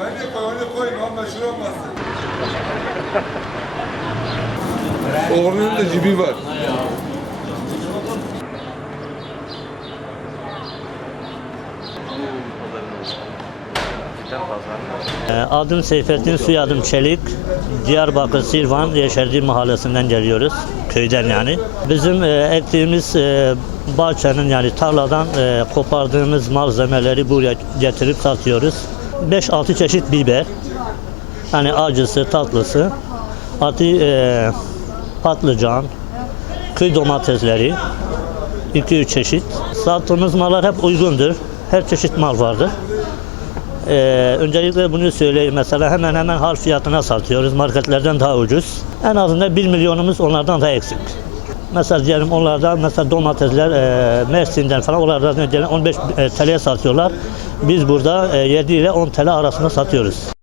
Bence koy onu koy. Lan meşhur olmasın. Oğlunun da cibi var. Ee, Adım Seyfettin, soyadım Çelik. Diyarbakır Silvan Yeşerci mahallesinden geliyoruz. Köyden yani. Bizim e, ektiğimiz e, bahçenin yani tarladan e, kopardığımız malzemeleri buraya getirip satıyoruz. 5-6 çeşit biber. Hani acısı, tatlısı. Artı e, patlıcan, köy domatesleri. 2-3 çeşit. Sattığımız mallar hep uygundur. Her çeşit mal vardır. Ee, öncelikle bunu söyleyeyim. Mesela hemen hemen hal fiyatına satıyoruz. Marketlerden daha ucuz. En azından 1 milyonumuz onlardan da eksik. Mesela diyelim onlardan mesela domatesler e, Mersin'den falan onlardan diyelim 15 e, TL'ye satıyorlar. Biz burada e, 7 ile 10 TL arasında satıyoruz.